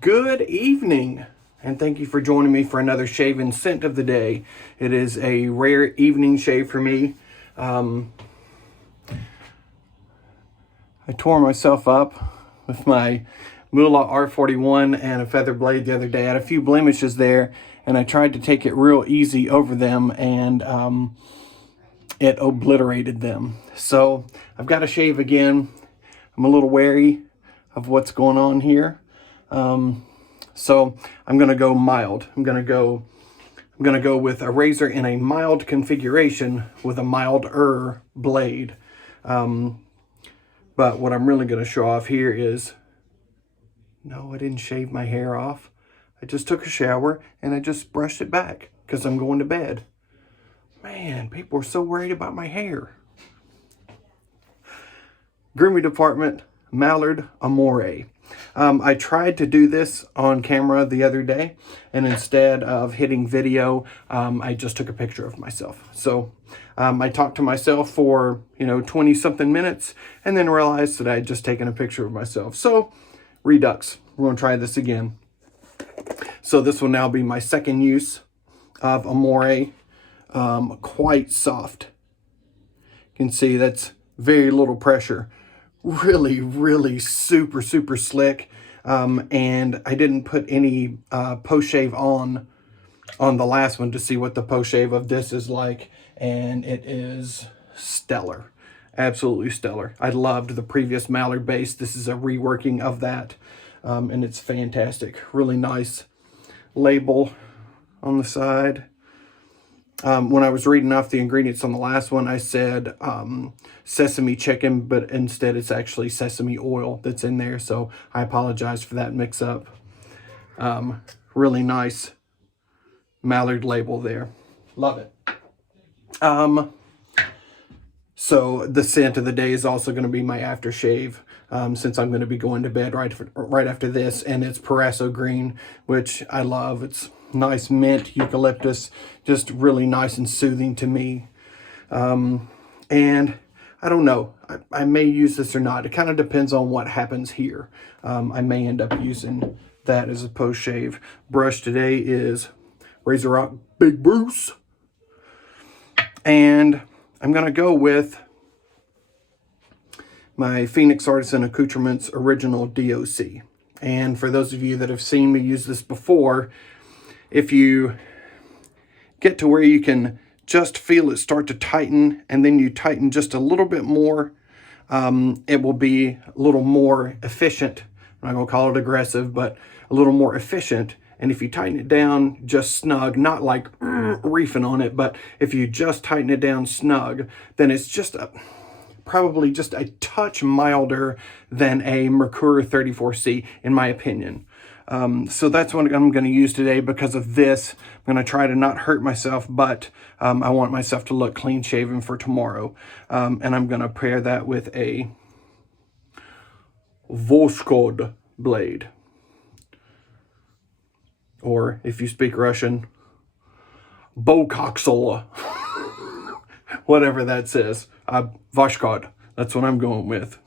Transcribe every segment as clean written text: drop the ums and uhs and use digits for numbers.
Good evening, and thank you for joining me for another shave and scent of the day. It is a rare evening shave for me. I tore myself up with my Moolah R41 and a feather blade the other day. I had a few blemishes there, and I tried to take it real easy over them, and it obliterated them. So I've got to shave again. I'm a little wary of what's going on here. So I'm going to go mild. I'm going to go with a razor in a mild configuration with a milder blade. But what I'm really going to show off here is, no, I didn't shave my hair off. I just took a shower and I just brushed it back because I'm going to bed. Man, people are so worried about my hair. Grooming department, Mallard, Amore. I tried to do this on camera the other day, and instead of hitting video, I just took a picture of myself. So I talked to myself for 20 something minutes, and then realized that I had just taken a picture of myself. So redux. We're going to try this again. So this will now be my second use of Amore. Quite soft. You can see that's very little pressure. Really super slick. And I didn't put any post shave on the last one to see what the post shave of this is like, and it is stellar. Absolutely stellar. I loved the previous Mallard base. This is a reworking of that, and it's fantastic. Really nice label on the side. When I was reading off the ingredients on the last one, I said sesame chicken, but instead it's actually sesame oil that's in there. So I apologize for that mix up. Really nice Mallard label there. Love it. So the scent of the day is also going to be my aftershave, since I'm going to be going to bed right after this, and it's Parasso green, which I love. It's nice mint, eucalyptus, just really nice and soothing to me. And I don't know, I may use this or not. It kind of depends on what happens here. I may end up using that as a post shave. Brush today is Razor Rock Big Bruce. And I'm going to go with my Phoenix Artisan Accoutrements Original DOC. And for those of you that have seen me use this before, if you get to where you can just feel it start to tighten, and then you tighten just a little bit more, it will be a little more efficient. I'm not going to call it aggressive, but a little more efficient. And if you tighten it down just snug, not like reefing on it, but if you just tighten it down snug, then it's just probably just a touch milder than a Merkur 34C, in my opinion. So that's what I'm going to use today because of this. I'm going to try to not hurt myself, but I want myself to look clean shaven for tomorrow. And I'm going to pair that with a Voskod blade. Or if you speak Russian, Bokoksala. Whatever that says. Voskod. That's what I'm going with.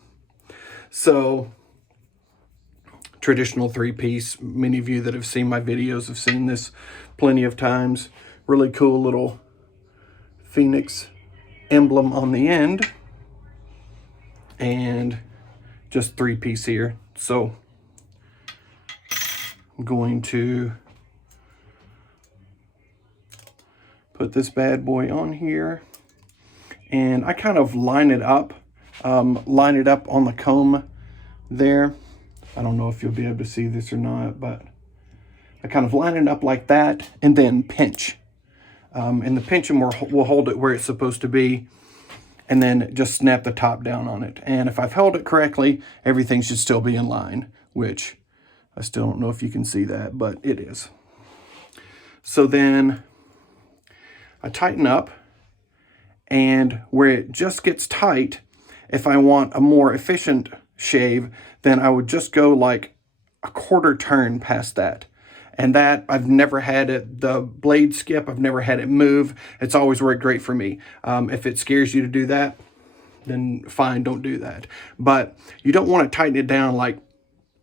So traditional three-piece. Many of you that have seen my videos have seen this plenty of times. Really cool little Phoenix emblem on the end. And just three-piece here. So I'm going to put this bad boy on here. And I kind of line it up on the comb there. I don't know if you'll be able to see this or not, but I kind of line it up like that and then pinch. And the pinching will hold it where it's supposed to be, and then just snap the top down on it. And if I've held it correctly, everything should still be in line, which I still don't know if you can see that, but it is. So then I tighten up, and where it just gets tight, if I want a more efficient shave, then I would just go like a quarter turn past that. And that, I've never had it, the blade skip, I've never had it move. It's always worked great for me. If it scares you to do that, then fine, don't do that. But you don't want to tighten it down like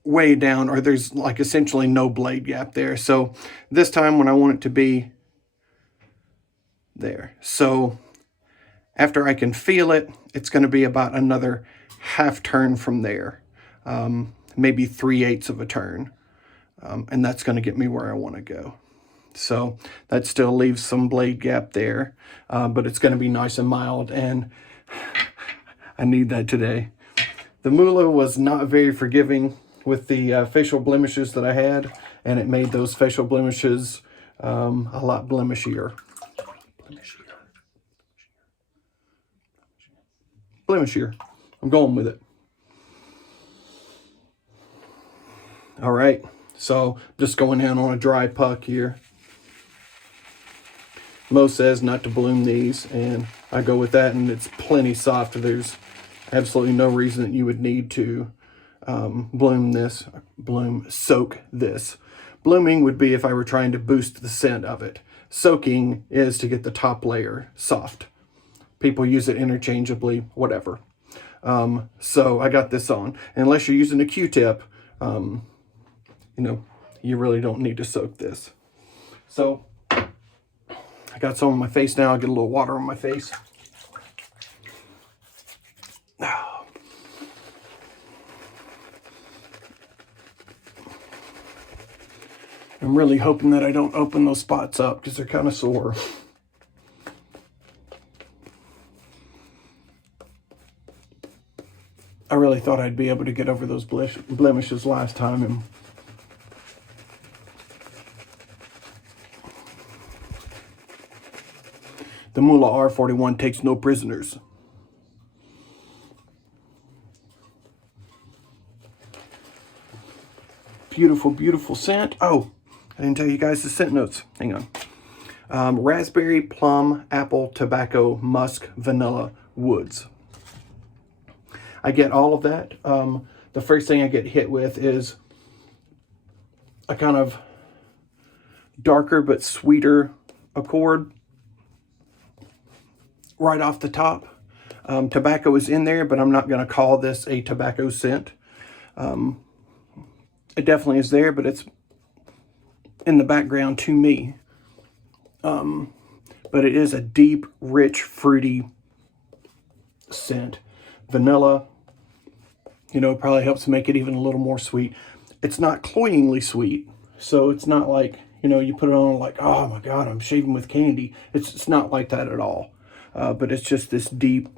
way down, or there's like essentially no blade gap there. So this time when I want it to be there. So after I can feel it, it's going to be about another half turn from there. Maybe 3/8 of a turn. And that's going to get me where I want to go. So that still leaves some blade gap there, but it's going to be nice and mild, and I need that today. The Moolah was not very forgiving with the facial blemishes that I had, and it made those facial blemishes a lot blemishier. Blemishier. I'm going with it. All right, so just going in on a dry puck here. Mo says not to bloom these, and I go with that, and it's plenty soft. There's absolutely no reason that you would need to soak this. Blooming would be if I were trying to boost the scent of it. Soaking is to get the top layer soft. People use it interchangeably, whatever. So I got this on. Unless you're using a Q-tip, you know, you really don't need to soak this. So I got some on my face now. I'll get a little water on my face. I'm really hoping that I don't open those spots up because they're kind of sore. I really thought I'd be able to get over those blemishes last time, and the Moolah R41 takes no prisoners. Beautiful, beautiful scent. Oh, I didn't tell you guys the scent notes. Hang on. Raspberry, plum, apple, tobacco, musk, vanilla, woods. I get all of that. The first thing I get hit with is a kind of darker but sweeter accord right off the top. Tobacco is in there, but I'm not going to call this a tobacco scent. It definitely is there, but it's in the background to me. But it is a deep, rich, fruity scent. Vanilla, you know, probably helps make it even a little more sweet. It's not cloyingly sweet, so it's not like, you know, you put it on like, oh my God, I'm shaving with candy. It's not like that at all. But it's just this deep,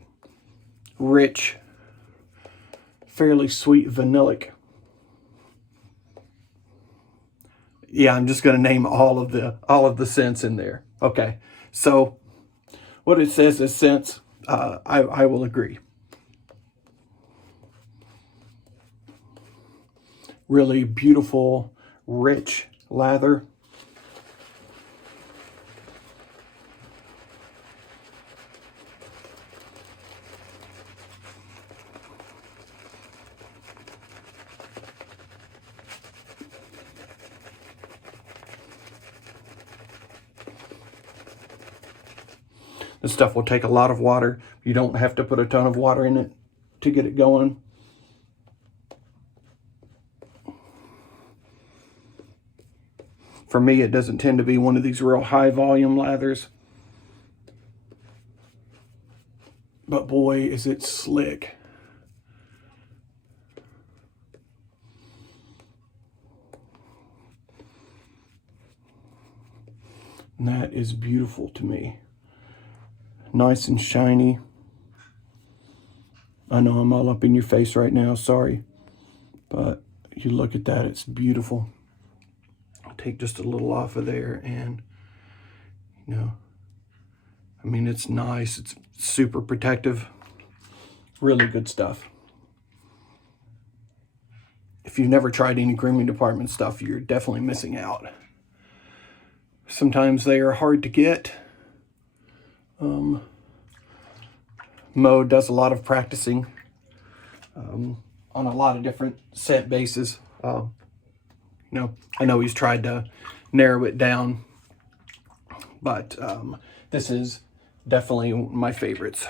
rich, fairly sweet vanillic. Yeah, I'm just going to name all of the scents in there. Okay, so what it says is scents. I will agree. Really beautiful, rich lather. This stuff will take a lot of water. You don't have to put a ton of water in it to get it going. For me, it doesn't tend to be one of these real high volume lathers. But boy, is it slick. And that is beautiful to me. Nice and shiny. I know I'm all up in your face right now, sorry. But you look at that, it's beautiful. I'll take just a little off of there, and, you know, I mean, it's nice. It's super protective. Really good stuff. If you've never tried any grooming department stuff, you're definitely missing out. Sometimes they are hard to get. Mo does a lot of practicing on a lot of different scent bases. You know, I know he's tried to narrow it down, but this is definitely my favorites.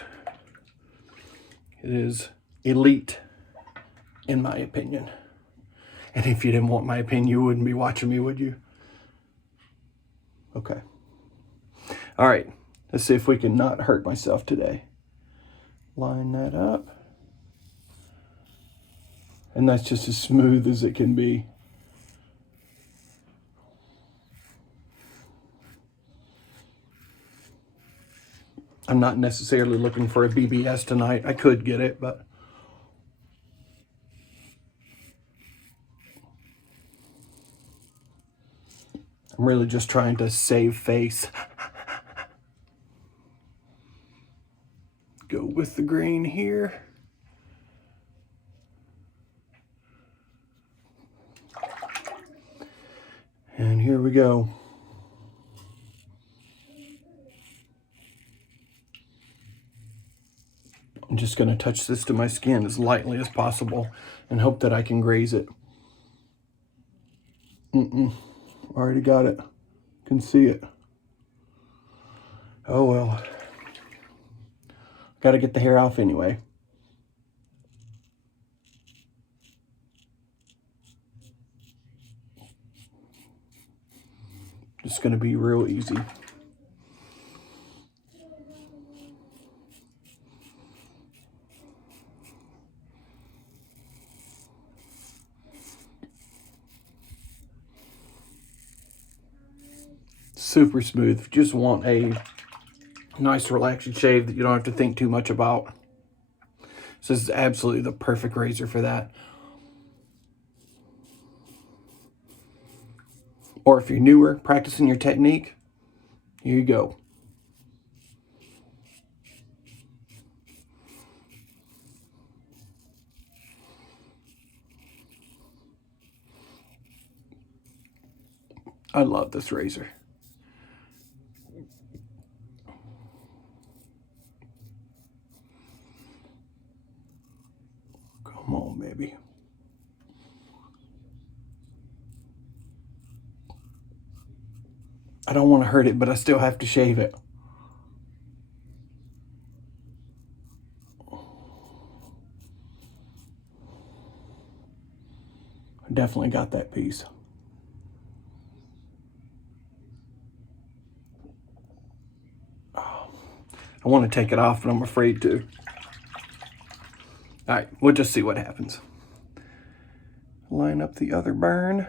It is elite, in my opinion. And if you didn't want my opinion, you wouldn't be watching me, would you? Okay. All right. Let's see if we can not hurt myself today. Line that up. And that's just as smooth as it can be. I'm not necessarily looking for a BBS tonight. I could get it, but I'm really just trying to save face. Go with the grain here. And here we go. I'm just going to touch this to my skin as lightly as possible and hope that I can graze it. Already got it. Can see it. Oh well. Got to get the hair off anyway. It's going to be real easy. Super smooth. If you just want a nice relaxing shave that you don't have to think too much about, this is absolutely the perfect razor for that. Or if you're newer, practicing your technique, here you go. I love this razor. Come on, baby. I don't want to hurt it, but I still have to shave it. I definitely got that piece. I want to take it off, but I'm afraid to. All right, we'll just see what happens. Line up the other burn.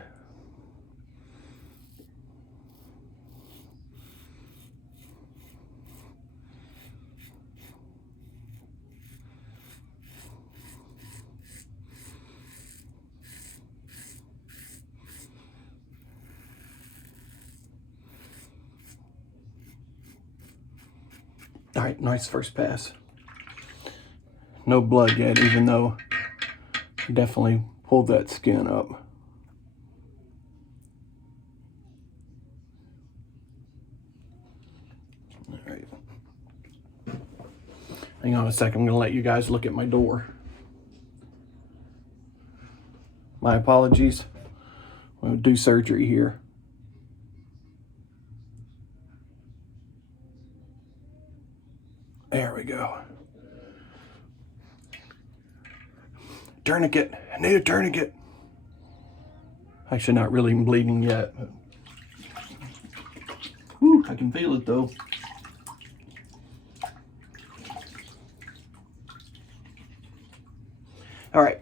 All right, nice first pass. No blood yet, even though I definitely pulled that skin up. All right. Hang on a second, I'm gonna let you guys look at my door. My apologies. I'm gonna do surgery here. There we go. Tourniquet. I need a tourniquet. Actually, not really bleeding yet. But... Whew, I can feel it though. All right.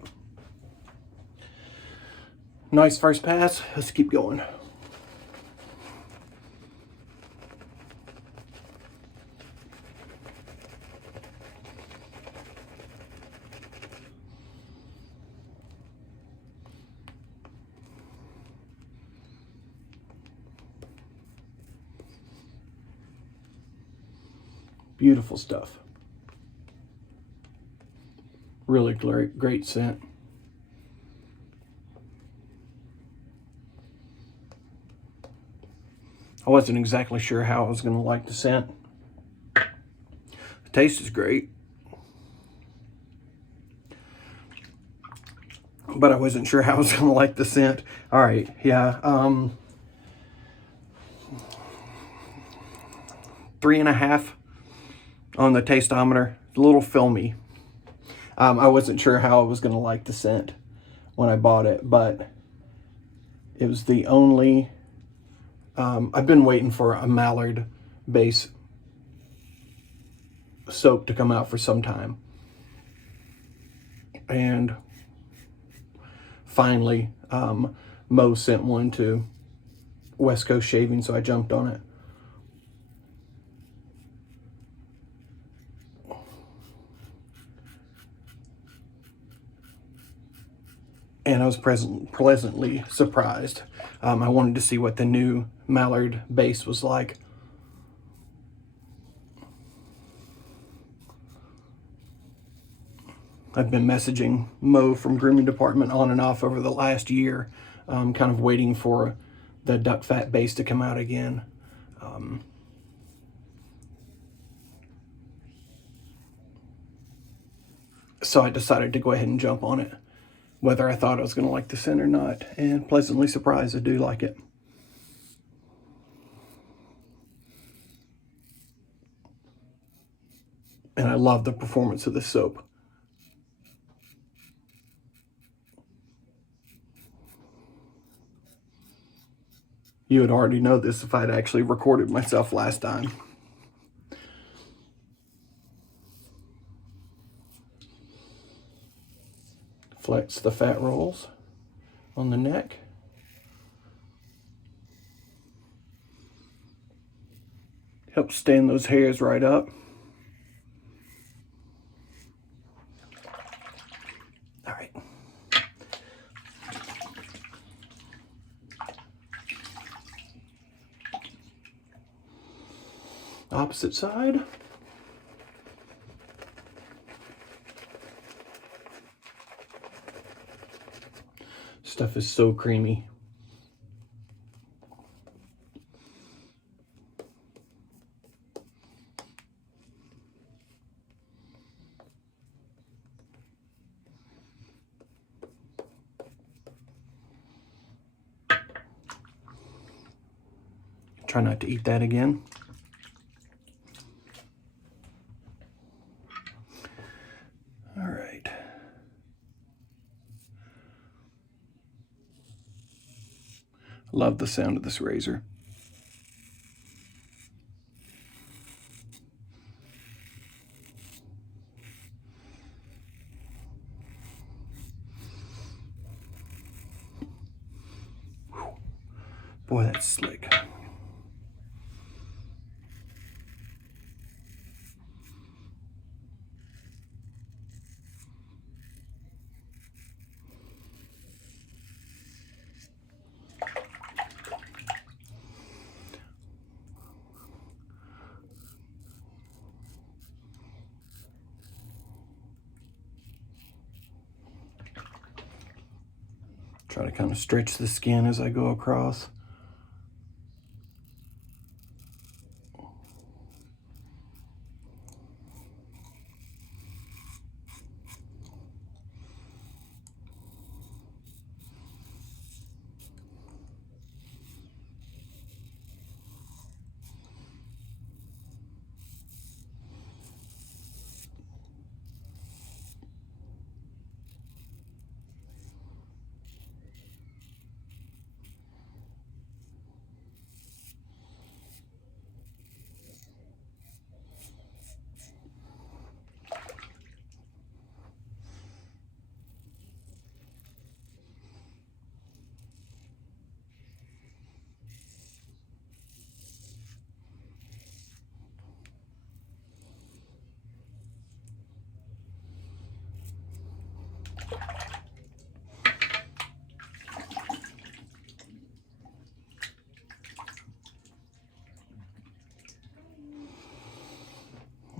Nice first pass. Let's keep going. Beautiful stuff. Really great scent. I wasn't exactly sure how I was going to like the scent. The taste is great. But I wasn't sure how I was going to like the scent. All right, yeah. 3.5 on the tasteometer. A little filmy. I wasn't sure how I was going to like the scent when I bought it, but It was the only, I've been waiting for a Mallard base soap to come out for some time. And finally, Mo sent one to West Coast Shaving, so I jumped on it. And I was pleasantly surprised. I wanted to see what the new Mallard base was like. I've been messaging Mo from Grooming Department on and off over the last year, kind of waiting for the duck fat base to come out again. So I decided to go ahead and jump on it, whether I thought I was going to like the scent or not, and pleasantly surprised I do like it. And I love the performance of this soap. You would already know this if I'd actually recorded myself last time. Flex the fat rolls on the neck. Helps stand those hairs right up. All right. Opposite side. Stuff is so creamy. Try not to eat that again. All right. Love the sound of this razor. Whew. Boy, that's slick. Try to kind of stretch the skin as I go across.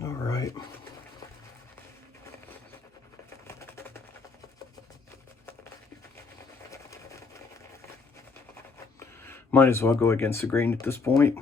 All right. Might as well go against the grain at this point.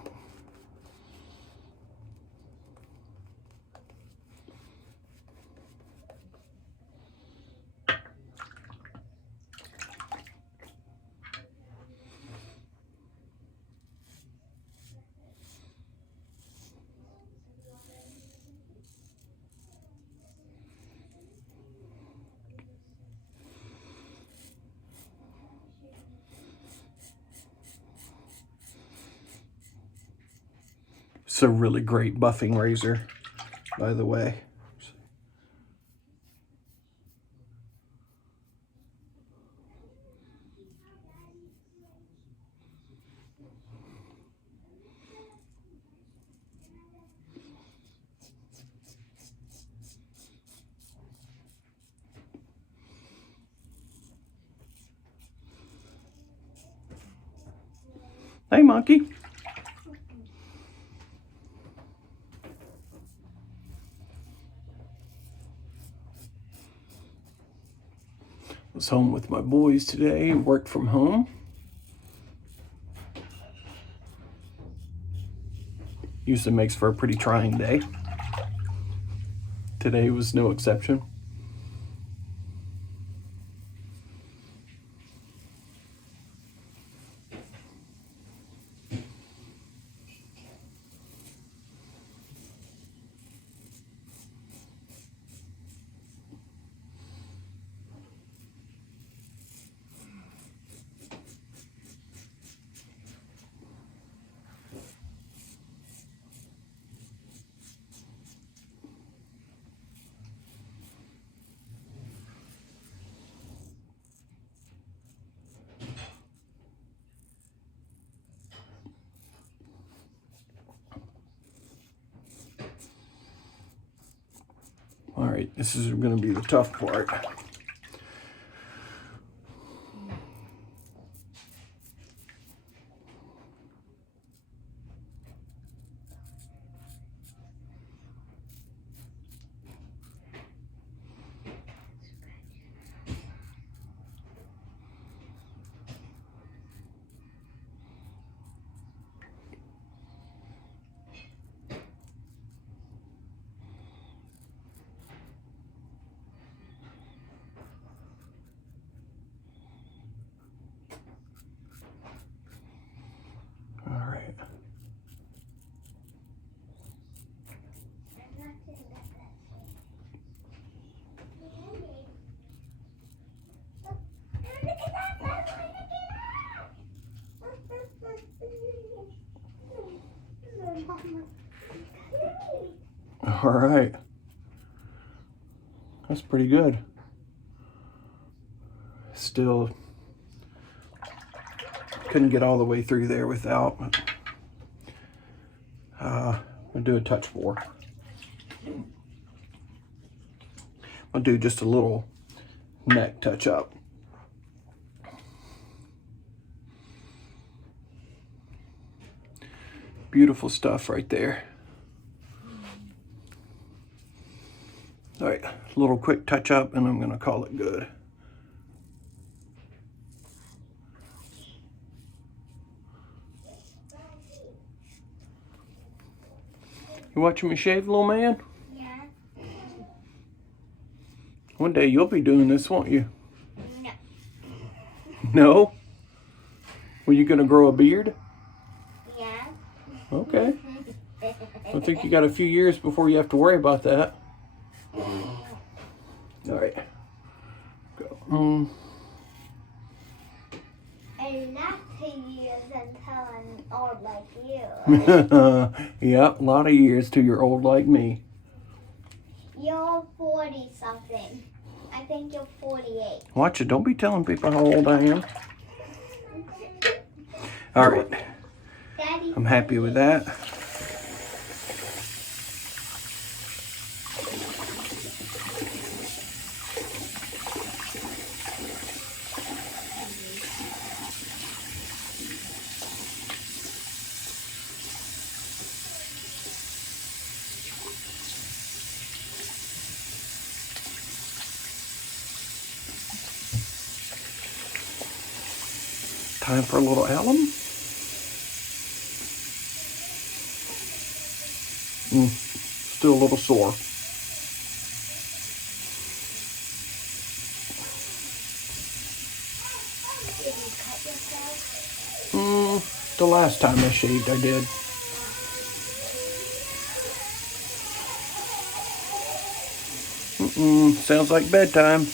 It's a really great buffing razor, by the way. Hey, monkey. Was home with my boys today, worked from home. Usually makes for a pretty trying day. Today was no exception. All right, this is going to be the tough part. All right. That's pretty good. Still couldn't get all the way through there without. I'll do a touch more. I'll do just a little neck touch up. Beautiful stuff right there. All right, a little quick touch up and I'm gonna call it good. You watching me shave, little man? Yeah. One day you'll be doing this, won't you? No. No? Were you gonna grow a beard? Yeah. Okay. I think you got a few years before you have to worry about that. All right. Go. Enough to use until I'm old like you. Yep, a lot of years till you're old like me. You're 40 something. I think you're 48. Watch it. Don't be telling people how old I am. All right. Daddy, I'm happy with that. Time for a little alum. Still a little sore. Did you cut yourself? The last time I shaved, I did. Sounds like bedtime.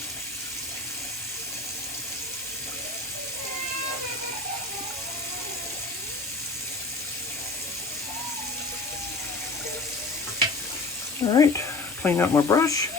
All right, clean out my brush.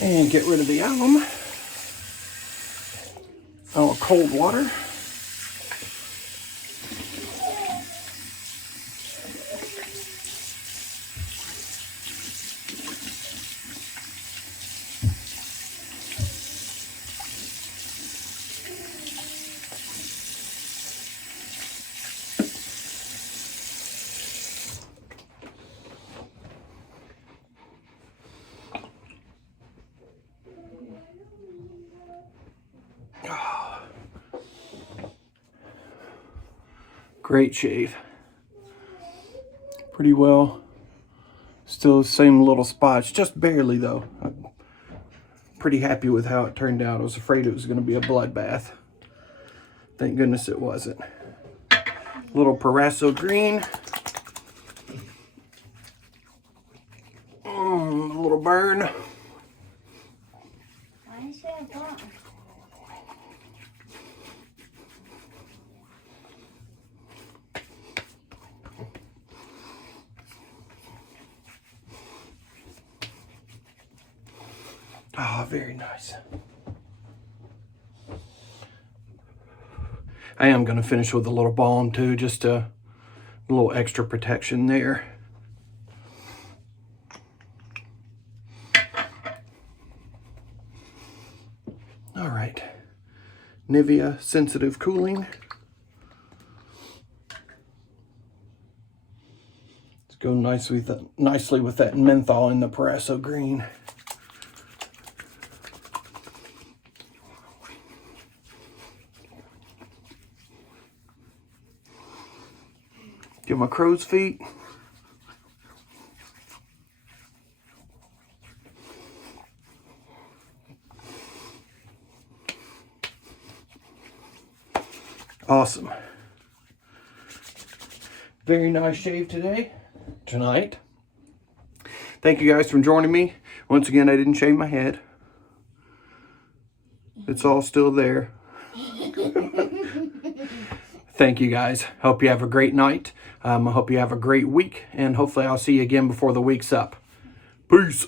And get rid of the alum. Oh, cold water. Great shave. Pretty well. Still the same little spots, just barely though. I'm pretty happy with how it turned out. I was afraid it was going to be a bloodbath. Thank goodness it wasn't. Little Parasso green. A little burn. Why is there a button? Ah, very nice. I am going to finish with a little balm too, just a little extra protection there. All right, Nivea Sensitive Cooling. Let's go nicely with that menthol in the Parasso green. Give my crow's feet. Awesome. Very nice shave tonight. Thank you guys for joining me. Once again, I didn't shave my head. It's all still there. Thank you guys. Hope you have a great night. I hope you have a great week, and hopefully I'll see you again before the week's up. Peace.